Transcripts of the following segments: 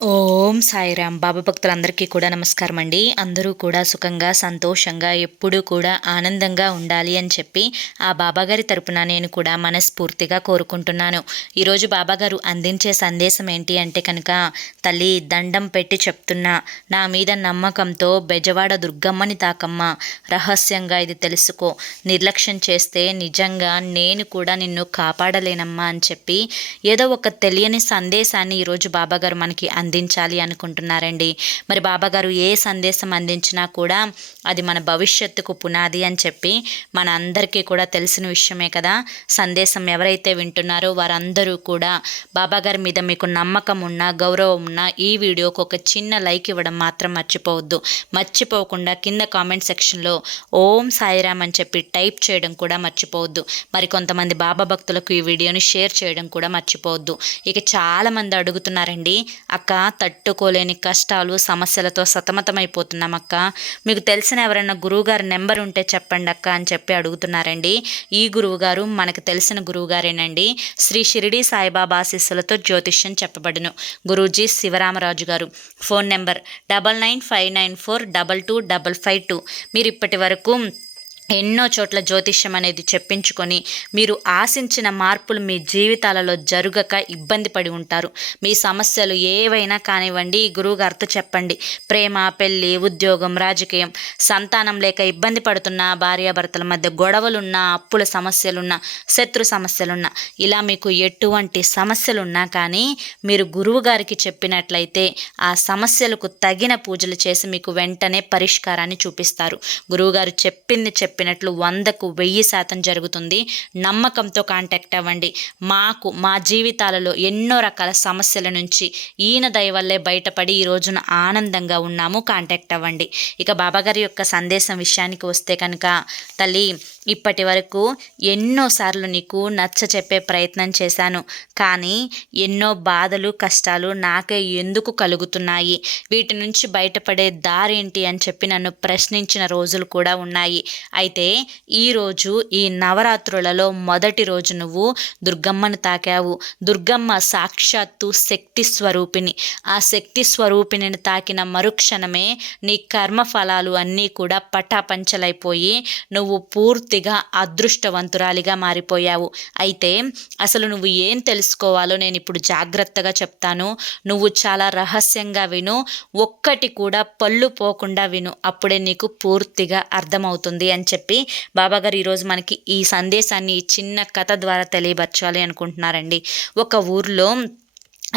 Oh, ఓం సాయిరామ్. బాబా భక్తులందరికీ కూడా నమస్కారం అండి. అందరూ కూడా సుఖంగా సంతోషంగా ఎప్పుడూ కూడా ఆనందంగా ఉండాలి అని చెప్పి ఆ బాబాగారి తరపున నేను కూడా మనస్ఫూర్తిగా కోరుకుంటున్నాను. ఈరోజు బాబాగారు అందించే సందేశం ఏంటి అంటే కనుక తల్లి దండం పెట్టి చెప్తున్నా నా మీద నమ్మకంతో బెజవాడ దుర్గమ్మని తాకమ్మ రహస్యంగా ఇది తెలుసుకో నిర్లక్ష్యం చేస్తే నిజంగా నేను కూడా నిన్ను కాపాడలేనమ్మా అని చెప్పి ఏదో ఒక తెలియని సందేశాన్ని ఈరోజు బాబాగారు మనకి అందించాలి అనుకుంటున్నారండి. మరి బాబాగారు ఏ సందేశం అందించినా కూడా అది మన భవిష్యత్తుకు పునాది అని చెప్పి మన అందరికీ కూడా తెలిసిన విషయమే కదా. సందేశం ఎవరైతే వింటున్నారో వారందరూ కూడా బాబాగారి మీద మీకు నమ్మకం ఉన్నా గౌరవం ఉన్నా ఈ వీడియోకి ఒక చిన్న లైక్ ఇవ్వడం మాత్రం మర్చిపోవద్దు. మర్చిపోకుండా కింద కామెంట్ సెక్షన్లో ఓం సాయిరామ్ అని చెప్పి టైప్ చేయడం కూడా మర్చిపోవద్దు. మరి కొంతమంది బాబా భక్తులకు ఈ వీడియోని షేర్ చేయడం కూడా మర్చిపోవద్దు. ఇక చాలామంది అడుగుతున్నారండి అక్క తట్టు తట్టుకోలేని కష్టాలు సమస్యలతో సతమతమైపోతున్నాం అక్క మీకు తెలిసిన ఎవరైనా గురువుగారి నెంబర్ ఉంటే చెప్పండి అక్క అని చెప్పి అడుగుతున్నారండి. ఈ గురువుగారు మనకు తెలిసిన గురువుగారేనండి. శ్రీ షిరిడి సాయిబాబా ఆశీస్సులతో జ్యోతిష్యం చెప్పబడును. గురూజీ శివరామరాజు గారు. Phone number double nine five nine four double two double five two. మీరు ఇప్పటి వరకు ఎన్నో చోట్ల జ్యోతిష్యం అనేది చెప్పించుకొని మీరు ఆశించిన మార్పులు మీ జీవితాలలో జరగక ఇబ్బంది పడి ఉంటారు. మీ సమస్యలు ఏవైనా కానివ్వండి గురువుగారితో చెప్పండి. ప్రేమ పెళ్ళి ఉద్యోగం రాజకీయం సంతానం లేక ఇబ్బంది పడుతున్న భార్యాభర్తల మధ్య గొడవలున్నా అప్పుల సమస్యలున్నా శత్రు సమస్యలున్నా ఇలా మీకు ఎటువంటి సమస్యలున్నా కానీ మీరు గురువు గారికి చెప్పినట్లయితే ఆ సమస్యలకు తగిన పూజలు చేసి మీకు వెంటనే పరిష్కారాన్ని చూపిస్తారు. గురువుగారు చెప్పింది చెప్ చెప్పినట్లు వందకు వెయ్యి శాతం జరుగుతుంది. నమ్మకంతో కాంటాక్ట్ అవ్వండి. మాకు మా జీవితాలలో ఎన్నో రకాల సమస్యల నుంచి ఈయన దయ వల్లే బయటపడి ఈ రోజున ఆనందంగా ఉన్నాము. కాంటాక్ట్ అవ్వండి. ఇక బాబాగారి యొక్క సందేశం విషయానికి వస్తే కనుక తల్లి ఇప్పటి వరకు ఎన్నోసార్లు నీకు నచ్చ చెప్పే ప్రయత్నం చేశాను. కానీ ఎన్నో బాధలు కష్టాలు నాకే ఎందుకు కలుగుతున్నాయి? వీటి నుంచి బయటపడే దారేంటి అని చెప్పి నన్ను ప్రశ్నించిన రోజులు కూడా ఉన్నాయి. అయితే ఈరోజు ఈ నవరాత్రులలో మొదటి రోజు నువ్వు దుర్గమ్మను తాకావు. దుర్గమ్మ సాక్షాత్తు శక్తి స్వరూపిణి. ఆ శక్తి స్వరూపిణిని తాకిన మరుక్షణమే నీ కర్మ ఫలాలు అన్నీ కూడా పటాపంచలైపోయి నువ్వు పూర్తి పూర్తిగా అదృష్టవంతురాలిగా మారిపోయావు. అయితే అసలు నువ్వు ఏం తెలుసుకోవాలో నేను ఇప్పుడు జాగ్రత్తగా చెప్తాను. నువ్వు చాలా రహస్యంగా విను. ఒక్కటి కూడా పళ్ళు పోకుండా విను. అప్పుడే నీకు పూర్తిగా అర్థమవుతుంది అని చెప్పి బాబాగారు ఈరోజు మనకి ఈ సందేశాన్ని చిన్న కథ ద్వారా తెలియపరచాలి అనుకుంటున్నారండి. ఒక ఊర్లో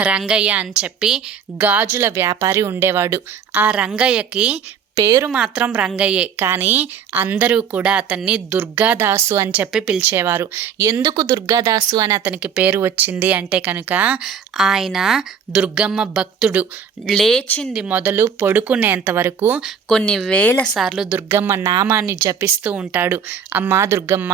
రంగయ్య అని చెప్పి గాజుల వ్యాపారి ఉండేవాడు. ఆ రంగయ్యకి పేరు మాత్రం రంగయ్యే కానీ అందరూ కూడా అతన్ని దుర్గాదాసు అని చెప్పి పిలిచేవారు. ఎందుకు దుర్గాదాసు అని అతనికి పేరు వచ్చింది అంటే కనుక ఆయన దుర్గమ్మ భక్తుడు. లేచింది మొదలు పడుకునేంత వరకు కొన్ని వేల సార్లు దుర్గమ్మ నామాన్ని జపిస్తూ ఉంటాడు. అమ్మా దుర్గమ్మ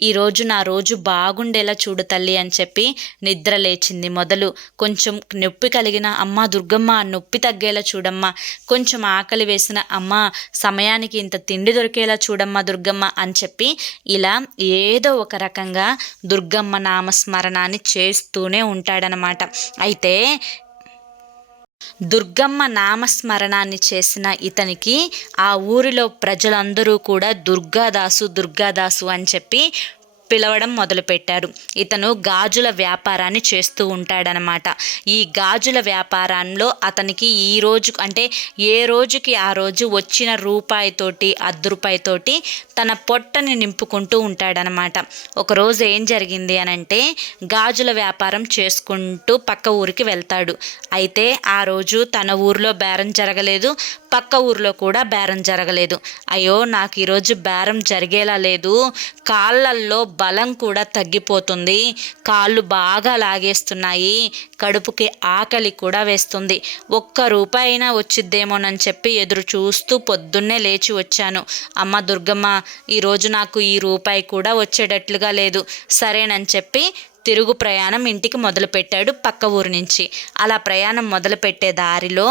ఈరోజు నా రోజు బాగుండేలా చూడు తల్లి అని చెప్పి నిద్ర లేచింది మొదలు. కొంచెం నొప్పి కలిగిన అమ్మ దుర్గమ్మ నొప్పి తగ్గేలా చూడమ్మా కొంచెం ఆకలి వేసిన అమ్మ సమయానికి ఇంత తిండి దొరికేలా చూడమ్మా దుర్గమ్మ అని చెప్పి ఇలా ఏదో ఒక రకంగా దుర్గమ్మ నామస్మరణాన్ని చేస్తూనే ఉంటాడనమాట. అయితే దుర్గమ్మ నామస్మరణాన్ని చేసిన ఇతనికి ఆ ఊరిలో ప్రజలందరూ కూడా దుర్గాదాసు దుర్గాదాసు అని చెప్పి పిలవడం మొదలుపెట్టారు. ఇతను గాజుల వ్యాపారాన్ని చేస్తూ ఉంటాడనమాట. ఈ గాజుల వ్యాపారంలో అతనికి ఈ రోజు అంటే ఏ రోజుకి ఆ రోజు వచ్చిన రూపాయితోటి అర్ధ రూపాయితోటి తన పొట్టని నింపుకుంటూ ఉంటాడనమాట. ఒకరోజు ఏం జరిగింది అని అంటే గాజుల వ్యాపారం చేసుకుంటూ పక్క ఊరికి వెళ్తాడు. అయితే ఆ రోజు తన ఊర్లో బేరం జరగలేదు. పక్క ఊర్లో కూడా బేరం జరగలేదు. అయ్యో నాకు ఈరోజు బేరం జరిగేలా లేదు. కాళ్ళల్లో బలం కూడా తగ్గిపోతుంది. కాళ్ళు బాగా లాగేస్తున్నాయి. కడుపుకి ఆకలి కూడా వేస్తుంది. ఒక్క రూపాయి అయినా వచ్చిద్దేమోనని చెప్పి ఎదురు చూస్తూ పొద్దున్నే లేచి వచ్చాను. అమ్మ దుర్గమ్మ ఈరోజు నాకు ఈ రూపాయి కూడా వచ్చేటట్లుగా లేదు. సరేనని చెప్పి తిరుగు ప్రయాణం ఇంటికి మొదలుపెట్టాడు పక్క ఊరు నుంచి. అలా ప్రయాణం మొదలుపెట్టే దారిలో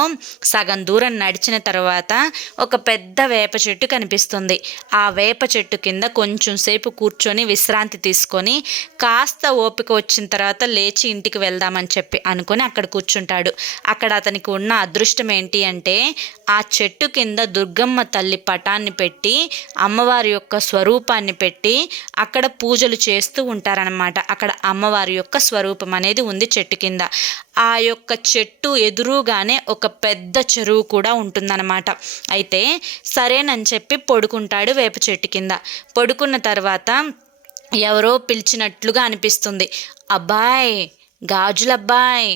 సగం దూరం నడిచిన తర్వాత ఒక పెద్ద వేప చెట్టు కనిపిస్తుంది. ఆ వేప చెట్టు కింద కొంచెం సేపు కూర్చొని విశ్రాంతి తీసుకొని కాస్త ఓపిక వచ్చిన తర్వాత లేచి ఇంటికి వెళ్దామని చెప్పి అనుకొని అక్కడ కూర్చుంటాడు. అక్కడ అతనికి ఉన్న అదృష్టం ఏంటి అంటే ఆ చెట్టు కింద దుర్గమ్మ తల్లి పటాన్ని పెట్టి అమ్మవారి యొక్క స్వరూపాన్ని పెట్టి అక్కడ పూజలు చేస్తూ ఉంటారనమాట అక్కడ అమ్మ అమ్మవారి యొక్క స్వరూపం అనేది ఉంది చెట్టు కింద. ఆ యొక్క చెట్టు ఎదురుగానే ఒక పెద్ద చెరువు కూడా ఉంటుందన్నమాట. అయితే సరేనని చెప్పి పడుకుంటాడు వేప చెట్టు కింద. పడుకున్న తర్వాత ఎవరో పిలిచినట్లుగా అనిపిస్తుంది. అబ్బాయ్ గాజులబ్బాయ్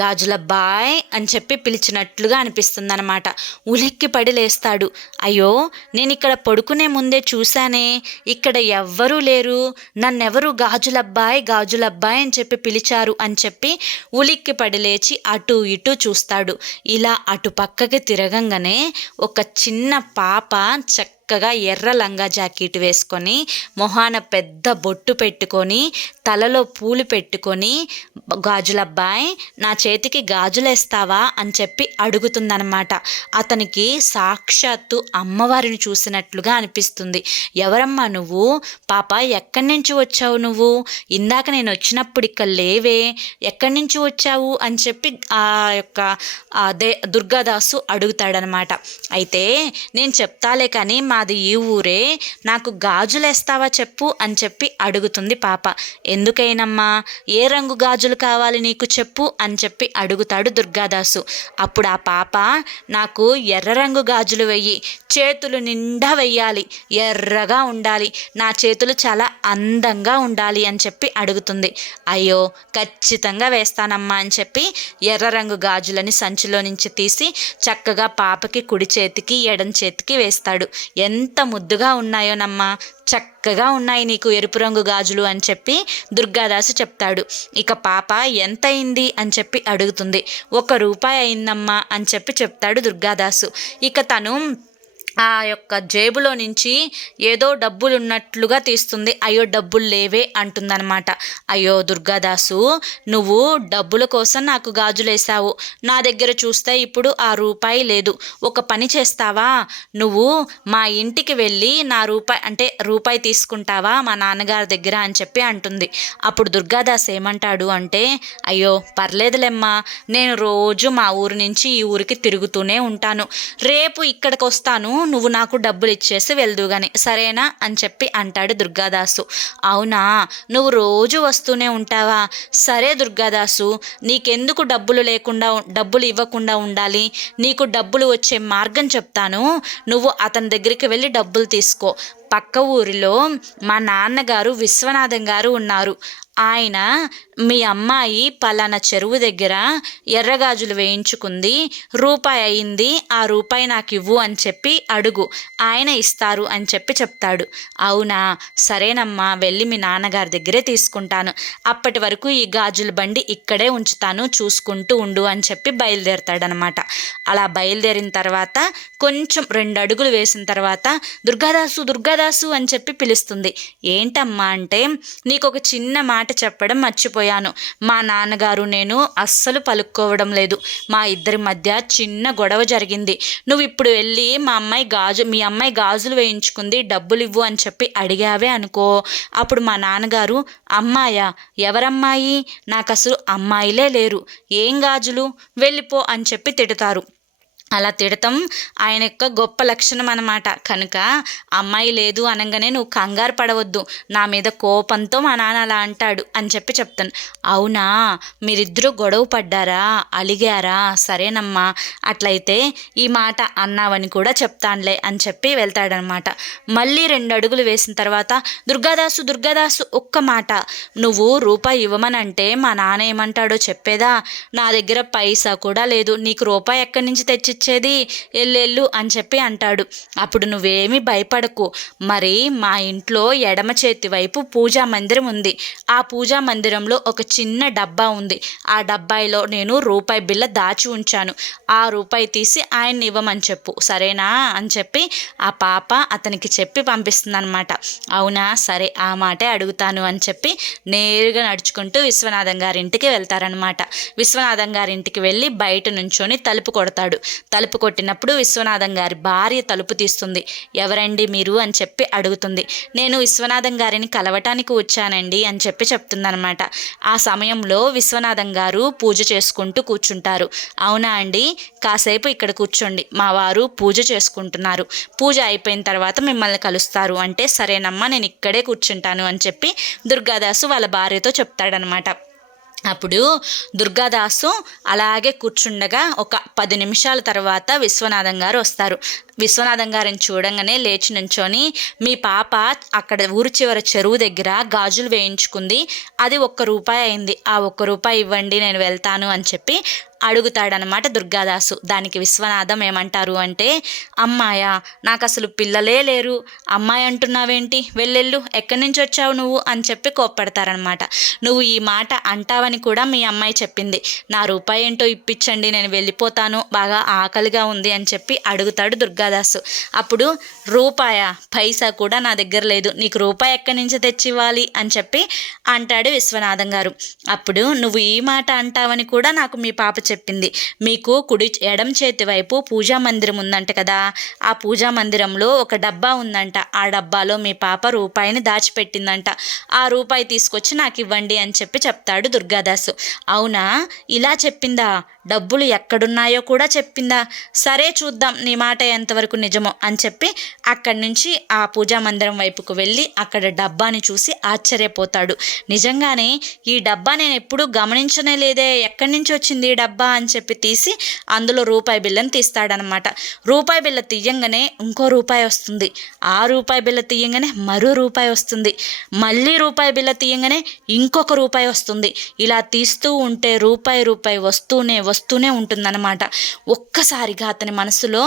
గాజులబ్బాయ్ అని చెప్పి పిలిచినట్లుగా అనిపిస్తుంది అనమాట ఉలిక్కి పడి లేస్తాడు. అయ్యో నేను ఇక్కడ పడుకునే ముందే చూశానే ఇక్కడ ఎవ్వరూ లేరు. నన్నెవరు గాజులబ్బాయ్ గాజులబ్బాయ్ అని చెప్పి పిలిచారు అని చెప్పి ఉలిక్కి పడి లేచి అటు ఇటు చూస్తాడు. ఇలా అటు పక్కకి తిరగంగానే ఒక చిన్న పాప చక్క చక్కగా ఎర్ర లంగా జాకెట్ వేసుకొని మొహాన పెద్ద బొట్టు పెట్టుకొని తలలో పూలు పెట్టుకొని గాజులబ్బాయి నా చేతికి గాజులేస్తావా? అని చెప్పి అడుగుతుందనమాట అతనికి సాక్షాత్తు అమ్మవారిని చూసినట్లుగా అనిపిస్తుంది. ఎవరమ్మా నువ్వు? పాప ఎక్కడి నుంచి వచ్చావు నువ్వు? ఇందాక నేను వచ్చినప్పుడు ఇక్కడ లేవే. ఎక్కడి నుంచి వచ్చావు? అని చెప్పి ఆ యొక్క అదే దుర్గాదాసు అడుగుతాడనమాట అయితే నేను చెప్తాలే కానీ మా నాది ఈ ఊరే నాకు గాజులేస్తావా చెప్పు అని చెప్పి అడుగుతుంది పాప. ఎందుకైనమ్మా ఏ రంగు గాజులు కావాలి నీకు చెప్పు అని చెప్పి అడుగుతాడు దుర్గాదాసు. అప్పుడు ఆ పాప నాకు ఎర్ర రంగు గాజులు వెయ్యి చేతులు నిండా వెయ్యాలి ఎర్రగా ఉండాలి నా చేతులు చాలా అందంగా ఉండాలి అని చెప్పి అడుగుతుంది. అయ్యో ఖచ్చితంగా వేస్తానమ్మా అని చెప్పి ఎర్ర రంగు గాజులని సంచిలో నుంచి తీసి చక్కగా పాపకి కుడి చేతికి ఎడం చేతికి వేస్తాడు. ఎంత ముద్దుగా ఉన్నాయోనమ్మా. చక్కగా ఉన్నాయి నీకు ఎరుపు రంగు గాజులు అని చెప్పి దుర్గాదాసు చెప్తాడు. ఇక పాప ఎంత అయింది అని చెప్పి అడుగుతుంది. ఒక రూపాయి అయిందమ్మా అని చెప్పి చెప్తాడు దుర్గాదాసు. ఇక తను ఆ యొక్క జేబులో నుంచి ఏదో డబ్బులు ఉన్నట్లుగా తీస్తుంది. అయ్యో డబ్బులు లేవే అంటుందన్నమాట. అయ్యో దుర్గాదాసు నువ్వు డబ్బుల కోసం నాకు గాజులేసావు నా దగ్గర చూస్తే ఇప్పుడు ఆ రూపాయి లేదు. ఒక పని చేస్తావా? నువ్వు మా ఇంటికి వెళ్ళి నా రూపాయి అంటే రూపాయి తీసుకుంటావా మా నాన్నగారి దగ్గర అని చెప్పి అంటుంది. అప్పుడు దుర్గాదాస్ ఏమంటాడు అంటే అయ్యో పర్లేదులేమ్మా. నేను రోజు మా ఊరు నుంచి ఈ ఊరికి తిరుగుతూనే ఉంటాను. రేపు ఇక్కడికి వస్తాను నువ్వు నాకు డబ్బులు ఇచ్చేసి వెళ్దు గాని సరేనా? అని చెప్పి అంటాడు దుర్గాదాసు. అవునా? నువ్వు రోజు వస్తూనే ఉంటావా? సరే దుర్గాదాసు నీకెందుకు డబ్బులు లేకుండా డబ్బులు ఇవ్వకుండా ఉండాలి? నీకు డబ్బులు వచ్చే మార్గం చెప్తాను. నువ్వు అతని దగ్గరికి వెళ్ళి డబ్బులు తీసుకో. పక్క ఊరిలో మా నాన్నగారు విశ్వనాథం గారు ఉన్నారు. ఆయన మీ అమ్మాయి పలానా చెరువు దగ్గర ఎర్రగాజులు వేయించుకుంది. రూపాయి అయింది. ఆ రూపాయి నాకు ఇవ్వు అని చెప్పి అడుగు. ఆయన ఇస్తారు అని చెప్పి చెప్తాడు. అవునా? సరేనమ్మా వెళ్ళి మీ నాన్నగారి దగ్గరే తీసుకుంటాను. అప్పటి వరకు ఈ గాజుల బండి ఇక్కడే ఉంచుతాను చూసుకుంటూ ఉండు అని చెప్పి బయలుదేరతాడనమాట. అలా బయలుదేరిన తర్వాత కొంచెం రెండు అడుగులు వేసిన తర్వాత దుర్గాదాసు దుర్గాదాసు అని చెప్పి పిలుస్తుంది. ఏంటమ్మా అంటే నీకు ఒక చిన్న మాట చెప్పడం మర్చిపోయాను. మా నాన్నగారు నేను అస్సలు పలుక్కోవడం లేదు. మా ఇద్దరి మధ్య చిన్న గొడవ జరిగింది. నువ్వు ఇప్పుడు వెళ్ళి మా అమ్మాయి గాజు మీ అమ్మాయి గాజులు వేయించుకుంది డబ్బులు ఇవ్వు అని చెప్పి అడిగావే అనుకో. అప్పుడు మా నాన్నగారు అమ్మాయా ఎవరమ్మాయి? నాకు అసలు అమ్మాయిలే లేరు. ఏం గాజులు? వెళ్ళిపో అని చెప్పి తిడతారు. అలా తిడతాం. ఆయన యొక్క గొప్ప లక్షణం అనమాట కనుక అమ్మాయి లేదు అనగానే నువ్వు కంగారు పడవద్దు. నా మీద కోపంతో మా నాన్న అలా అంటాడు అని చెప్పి చెప్తాను. అవునా? మీరిద్దరూ గొడవ పడ్డారా? అలిగారా? సరేనమ్మా. అట్లయితే ఈ మాట అన్నావని కూడా చెప్తానులే అని చెప్పి వెళ్తాడనమాట మళ్ళీ రెండు అడుగులు వేసిన తర్వాత దుర్గాదాసు దుర్గాదాసు ఒక్క మాట. నువ్వు రూపాయి ఇవ్వమనంటే మా నాన్న ఏమంటాడో చెప్పేదా? నా దగ్గర పైసా కూడా లేదు. నీకు రూపాయి ఎక్కడి నుంచి తెచ్చి ఇచ్చేది ఎల్లెళ్ళు అని చెప్పి అంటాడు. అప్పుడు నువ్వేమీ భయపడకు. మరి మా ఇంట్లో ఎడమ చేతి వైపు పూజా మందిరం ఉంది. ఆ పూజా మందిరంలో ఒక చిన్న డబ్బా ఉంది. ఆ డబ్బాయిలో నేను రూపాయి బిల్ల దాచి ఉంచాను. ఆ రూపాయి తీసి ఆయన్ని ఇవ్వమని చెప్పు. సరేనా అని చెప్పి ఆ పాప అతనికి చెప్పి పంపిస్తుంది అనమాట అవునా? సరే ఆ మాటే అడుగుతాను అని చెప్పి నేరుగా నడుచుకుంటూ విశ్వనాథం గారి ఇంటికి వెళ్తారనమాట విశ్వనాథం గారి ఇంటికి వెళ్ళి బయట నుంచొని తలుపు కొడతాడు. తలుపు కొట్టినప్పుడు విశ్వనాథం గారి భార్య తలుపు తీస్తుంది. ఎవరండి మీరు అని చెప్పి అడుగుతుంది. నేను విశ్వనాథం గారిని కలవటానికి వచ్చానండి అని చెప్పి చెప్తుందనమాట ఆ సమయంలో విశ్వనాథం గారు పూజ చేసుకుంటూ కూర్చుంటారు. అవునా అండి? కాసేపు ఇక్కడ కూర్చోండి. మా వారు పూజ చేసుకుంటున్నారు. పూజ అయిపోయిన తర్వాత మిమ్మల్ని కలుస్తారు. అంటే సరేనమ్మా నేను ఇక్కడే కూర్చుంటాను అని చెప్పి దుర్గాదాసు వాళ్ళ భార్యతో చెప్తాడనమాట అప్పుడు దుర్గాదాసు అలాగే కూర్చుండగా ఒక పది నిమిషాల తర్వాత విశ్వనాథం గారు వస్తారు. విశ్వనాథం గారిని చూడంగానే లేచి నుంచొని మీ పాప అక్కడ ఊరు చివర చెరువు దగ్గర గాజులు వేయించుకుంది. అది ఒక్క రూపాయి అయింది. ఆ ఒక్క రూపాయి ఇవ్వండి నేను వెళ్తాను అని చెప్పి అడుగుతాడనమాట దుర్గాదాసు. దానికి విశ్వనాథం ఏమంటారు అంటే అమ్మాయా నాకు అసలు పిల్లలే లేరు. అమ్మాయి అంటున్నావేంటి? వెళ్ళెళ్ళు. ఎక్కడి నుంచి వచ్చావు నువ్వు? అని చెప్పి కోప్పడతారనమాట నువ్వు ఈ మాట అంటావని కూడా మీ అమ్మాయి చెప్పింది. నా రూపాయి ఏంటో ఇప్పించండి నేను వెళ్ళిపోతాను. బాగా ఆకలిగా ఉంది అని చెప్పి అడుగుతాడు దుర్గా దుర్గాదాసు అప్పుడు రూపాయ పైసా కూడా నా దగ్గర లేదు. నీకు రూపాయి ఎక్కడి నుంచి తెచ్చివ్వాలి? అని చెప్పి అంటాడు విశ్వనాథం గారు. అప్పుడు నువ్వు ఈ మాట అంటావని కూడా నాకు మీ పాప చెప్పింది. మీకు కుడి ఎడం చేతి వైపు పూజా మందిరం ఉందంట కదా. ఆ పూజా మందిరంలో ఒక డబ్బా ఉందంట. ఆ డబ్బాలో మీ పాప రూపాయిని దాచిపెట్టిందంట. ఆ రూపాయి తీసుకొచ్చి నాకు ఇవ్వండి అని చెప్పి చెప్తాడు దుర్గాదాసు. అవునా? ఇలా చెప్పిందా? డబ్బులు ఎక్కడున్నాయో కూడా చెప్పిందా? సరే చూద్దాం. నీ మాట ఎంత ఎంతవరకు నిజమో అని చెప్పి అక్కడి నుంచి ఆ పూజా మందిరం వైపుకు వెళ్ళి అక్కడ డబ్బాని చూసి ఆశ్చర్యపోతాడు. నిజంగానే ఈ డబ్బా నేను ఎప్పుడూ గమనించనే లేదే. ఎక్కడి నుంచి వచ్చింది ఈ డబ్బా అని చెప్పి తీసి అందులో రూపాయి బిల్లను తీస్తాడనమాట రూపాయి బిల్ల తీయంగానే ఇంకో రూపాయి వస్తుంది. ఆ రూపాయి బిల్ల తీయంగానే మరో రూపాయి వస్తుంది. మళ్ళీ రూపాయి బిల్ల తీయంగానే ఇంకొక రూపాయి వస్తుంది. ఇలా తీస్తూ ఉంటే రూపాయి రూపాయి వస్తూనే వస్తూనే ఉంటుందన్నమాట. ఒక్కసారిగా అతని మనసులో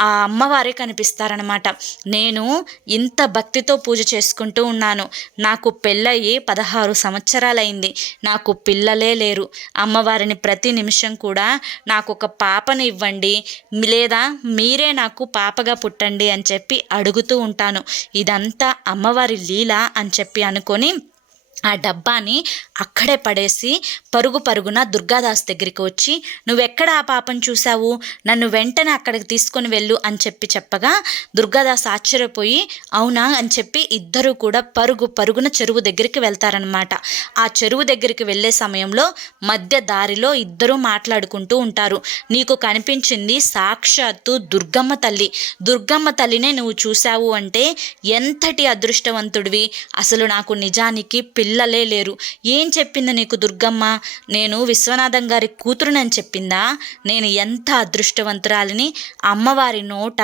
ఆ అమ్మవారే కనిపిస్తారనమాట నేను ఇంత భక్తితో పూజ చేసుకుంటూ ఉన్నాను. నాకు పెళ్ళయి పదహారు సంవత్సరాలైంది. నాకు పిల్లలే లేరు. అమ్మవారిని ప్రతి నిమిషం కూడా నాకు ఒక పాపను ఇవ్వండి. లేదా మీరే నాకు పాపగా పుట్టండి అని చెప్పి అడుగుతూ ఉంటాను. ఇదంతా అమ్మవారి లీల అని చెప్పి అనుకొని ఆ డబ్బాని అక్కడే పడేసి పరుగు పరుగున దుర్గాదాస్ దగ్గరికి వచ్చి నువ్వెక్కడ ఆ పాపను చూసావు నన్ను వెంటనే అక్కడికి తీసుకొని వెళ్ళు అని చెప్పి చెప్పగా దుర్గాదాస్ ఆశ్చర్యపోయి అవునా? అని చెప్పి ఇద్దరూ కూడా పరుగు పరుగున చెరువు దగ్గరికి వెళ్తారనమాట ఆ చెరువు దగ్గరికి వెళ్ళే సమయంలో మధ్య దారిలో ఇద్దరూ మాట్లాడుకుంటూ ఉంటారు. నీకు కనిపించింది సాక్షాత్తు దుర్గమ్మ తల్లి. దుర్గమ్మ తల్లినే నువ్వు చూసావు అంటే ఎంతటి అదృష్టవంతుడివి? అసలు నాకు నిజానికి పిల్లలే లేరు. ఏం చెప్పింది నీకు దుర్గమ్మ? నేను విశ్వనాథం గారి కూతురునని చెప్పిందా? నేను ఎంత అదృష్టవంతురాలిని? అమ్మవారి నోట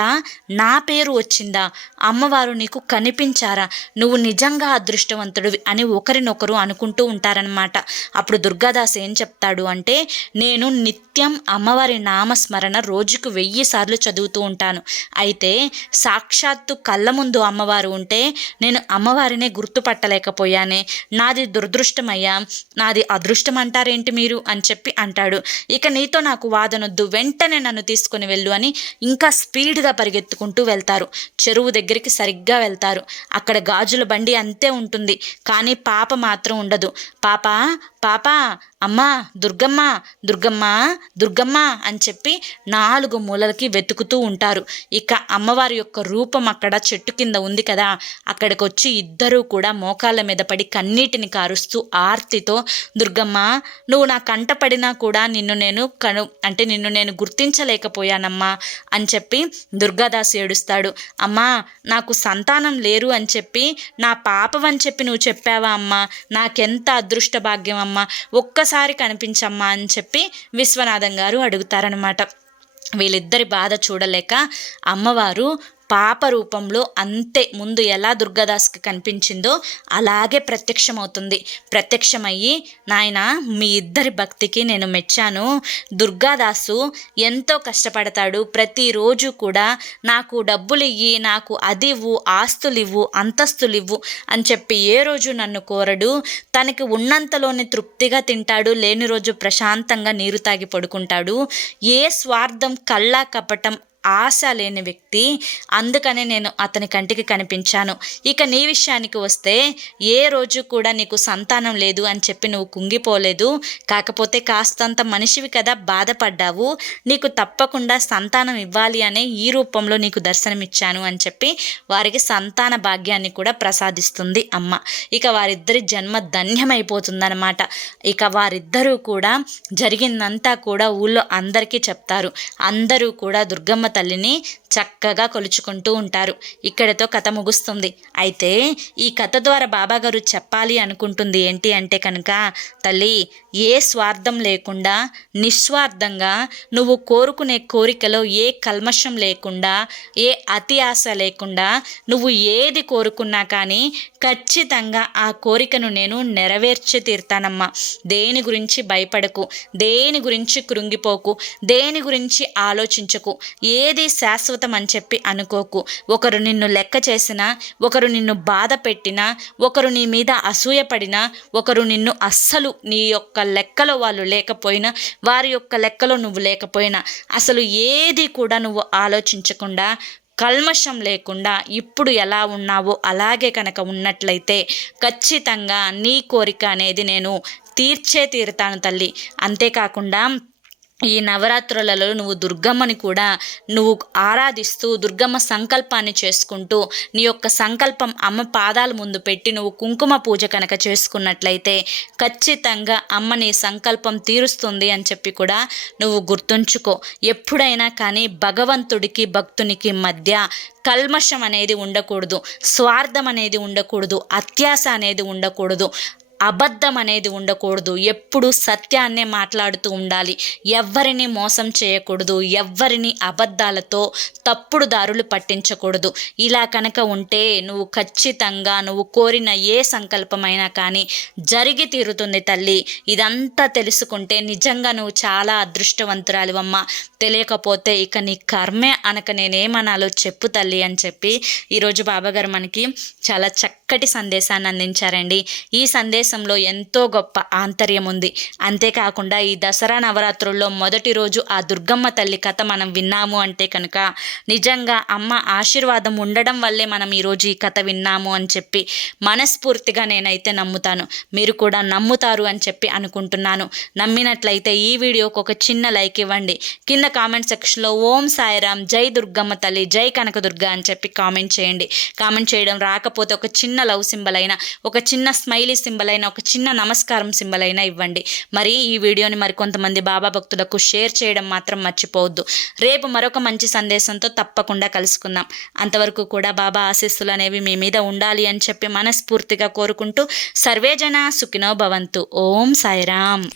నా పేరు వచ్చిందా? అమ్మవారు నీకు కనిపించారా? నువ్వు నిజంగా అదృష్టవంతుడివి అని ఒకరినొకరు అనుకుంటూ ఉంటారనమాట అప్పుడు దుర్గాదాస్ ఏం చెప్తాడు అంటే నేను నిత్యం అమ్మవారి నామస్మరణ రోజుకు వెయ్యి సార్లు చదువుతూ ఉంటాను. అయితే సాక్షాత్తు కళ్ళ ముందు అమ్మవారు ఉంటే నేను అమ్మవారినే గుర్తుపట్టలేకపోయానే. నాది దురదృష్టమయ్యా నాది అదృష్టం అంటారేంటి మీరు? అని చెప్పి అంటాడు. ఇక నీతో నాకు వాదనొద్దు వెంటనే నన్ను తీసుకొని వెళ్ళు అని ఇంకా స్పీడ్గా పరిగెత్తుకుంటూ వెళ్తారు. చెరువు దగ్గరికి సరిగ్గా వెళ్తారు. అక్కడ గాజుల బండి అంతే ఉంటుంది కానీ పాప మాత్రం ఉండదు. పాప పాప అమ్మా దుర్గమ్మ దుర్గమ్మ దుర్గమ్మ అని చెప్పి నాలుగు మూలలకి వెతుకుతూ ఉంటారు. ఇక అమ్మవారి యొక్క రూపం అక్కడ చెట్టు కింద ఉంది కదా అక్కడికి వచ్చి ఇద్దరూ కూడా మోకాళ్ళ మీద పడి కన్నీటిని కారుస్తూ ఆర్తితో దుర్గమ్మ నువ్వు నా కంట పడినా కూడా నిన్ను నేను కను అంటే నిన్ను నేను గుర్తించలేకపోయానమ్మా అని చెప్పి దుర్గాదాస్ ఏడుస్తాడు. అమ్మా నాకు సంతానం లేరు అని చెప్పి నా పాపం అని చెప్పి నువ్వు చెప్పావా అమ్మా? నాకెంత అదృష్ట భాగ్యం అమ్మా? ఒక్క ఒక్కసారి కనిపించమ్మా అని చెప్పి విశ్వనాథం గారు అడుగుతారనమాట వీళ్ళిద్దరి బాధ చూడలేక అమ్మవారు పాప రూపంలో అంతే ముందు ఎలా దుర్గాదాస్కి కనిపించిందో అలాగే ప్రత్యక్షమవుతుంది. ప్రత్యక్షమయ్యి నాయన మీ ఇద్దరి భక్తికి నేను మెచ్చాను. దుర్గాదాసు ఎంతో కష్టపడతాడు. ప్రతిరోజు కూడా నాకు డబ్బులు ఇవ్వి నాకు అది ఇవ్వు ఆస్తులు ఇవ్వు అంతస్తులు ఇవ్వు అని చెప్పి ఏ రోజు నన్ను కోరడు. తనకి ఉన్నంతలోనే తృప్తిగా తింటాడు. లేని రోజు ప్రశాంతంగా నీరు తాగి పడుకుంటాడు. ఏ స్వార్థం కళ్ళ కపటం ఆశ లేని వ్యక్తి అందుకనే నేను అతని కంటికి కనిపించాను. ఇక నీ విషయానికి వస్తే ఏ రోజు కూడా నీకు సంతానం లేదు అని చెప్పి నువ్వు కుంగిపోలేదు. కాకపోతే కాస్తంత మనిషివి కదా బాధపడ్డావు. నీకు తప్పకుండా సంతానం ఇవ్వాలి అనే ఈ రూపంలో నీకు దర్శనమిచ్చాను అని చెప్పి వారికి సంతాన భాగ్యాన్ని కూడా ప్రసాదిస్తుంది అమ్మ. ఇక వారిద్దరి జన్మ ధన్యమైపోతుందన్నమాట. ఇక వారిద్దరూ కూడా జరిగిందంతా కూడా ఊళ్ళో అందరికీ చెప్తారు. అందరూ కూడా దుర్గమ్మ తల్లిని చక్కగా కొలుచుకుంటూ ఉంటారు. ఇక్కడతో కథ ముగుస్తుంది. అయితే ఈ కథ ద్వారా బాబాగారు చెప్పాలి అనుకుంటుంది ఏంటి అంటే కనుక తల్లి ఏ స్వార్థం లేకుండా నిస్వార్థంగా నువ్వు కోరుకునే కోరికలో ఏ కల్మషం లేకుండా ఏ అతి ఆశ లేకుండా నువ్వు ఏది కోరుకున్నా కానీ ఖచ్చితంగా ఆ కోరికను నేను నెరవేర్చి తీరుతానమ్మా. దేని గురించి భయపడకు దేని గురించి కృంగిపోకు దేని గురించి ఆలోచించకు ఏది శాశ్వత అద్భుతం అని చెప్పి అనుకోకు. ఒకరు నిన్ను లెక్క చేసినా ఒకరు నిన్ను బాధ పెట్టినా ఒకరు నీ మీద అసూయపడినా ఒకరు నిన్ను అస్సలు నీ యొక్క లెక్కలో వాళ్ళు లేకపోయినా వారి యొక్క లెక్కలో నువ్వు లేకపోయినా అసలు ఏది కూడా నువ్వు ఆలోచించకుండా కల్మషం లేకుండా ఇప్పుడు ఎలా ఉన్నావో అలాగే కనుక ఉన్నట్లయితే ఖచ్చితంగా నీ కోరిక అనేది నేను తీర్చే తీరుతాను తల్లి. అంతేకాకుండా ఈ నవరాత్రులలో నువ్వు దుర్గమ్మని కూడా నువ్వు ఆరాధిస్తూ దుర్గమ్మ సంకల్పాన్ని చేసుకుంటూ నీ యొక్క సంకల్పం అమ్మ పాదాల ముందు పెట్టి నువ్వు కుంకుమ పూజ కనుక చేసుకున్నట్లయితే ఖచ్చితంగా అమ్మ నీ సంకల్పం తీరుస్తుంది అని చెప్పి కూడా నువ్వు గుర్తుంచుకో. ఎప్పుడైనా కానీ భగవంతుడికి భక్తునికి మధ్య కల్మషం అనేది ఉండకూడదు స్వార్థం అనేది ఉండకూడదు అత్యాస అనేది ఉండకూడదు. అబద్ధం అనేది ఉండకూడదు. ఎప్పుడు సత్యాన్నే మాట్లాడుతూ ఉండాలి. ఎవ్వరిని మోసం చేయకూడదు. ఎవ్వరిని అబద్ధాలతో తప్పుడు దారులు పట్టించకూడదు. ఇలా కనుక ఉంటే నువ్వు ఖచ్చితంగా నువ్వు కోరిన ఏ సంకల్పమైనా కానీ జరిగి తీరుతుంది తల్లి. ఇదంతా తెలుసుకుంటే నిజంగా నువ్వు చాలా అదృష్టవంతురాలివమ్మ. తెలియకపోతే ఇక నీ కర్మే అనక నేనేమనాలో చెప్పు తల్లి అని చెప్పి ఈరోజు బాబాగారు మనకి చాలా చక్క చక్కటి సందేశాన్ని అందించారండి. ఈ సందేశంలో ఎంతో గొప్ప ఆంతర్యం ఉంది. అంతేకాకుండా ఈ దసరా నవరాత్రుల్లో మొదటి రోజు ఆ దుర్గమ్మ తల్లి కథ మనం విన్నాము అంటే కనుక నిజంగా అమ్మ ఆశీర్వాదం ఉండడం వల్లే మనం ఈరోజు ఈ కథ విన్నాము అని చెప్పి మనస్ఫూర్తిగా నేనైతే నమ్ముతాను. మీరు కూడా నమ్ముతారు అని చెప్పి అనుకుంటున్నాను. నమ్మినట్లయితే ఈ వీడియోకి ఒక చిన్న లైక్ ఇవ్వండి. కింద కామెంట్ సెక్షన్లో ఓం సాయిరామ్ జై దుర్గమ్మ తల్లి జై కనకదుర్గ అని చెప్పి కామెంట్ చేయండి. కామెంట్ చేయడం రాకపోతే ఒక చిన్న లవ్ సింబల్ అయినా ఒక చిన్న స్మైలీ సింబల్ అయినా ఒక చిన్న నమస్కారం సింబల్ అయినా ఇవ్వండి. మరి ఈ వీడియోని మరి కొంతమంది బాబా భక్తులకు షేర్ చేయడం మాత్రం మర్చిపోవద్దు. రేపు మరొక మంచి సందేశంతో తప్పకుండా కలుసుకుందాం. అంతవరకు కూడా బాబా ఆశీస్సులు అనేవి మీ మీద ఉండాలి అని చెప్పి మనస్ఫూర్తిగా కోరుకుంటూ సర్వేజన సుఖినో భవంతు. ఓం సాయిరామ్.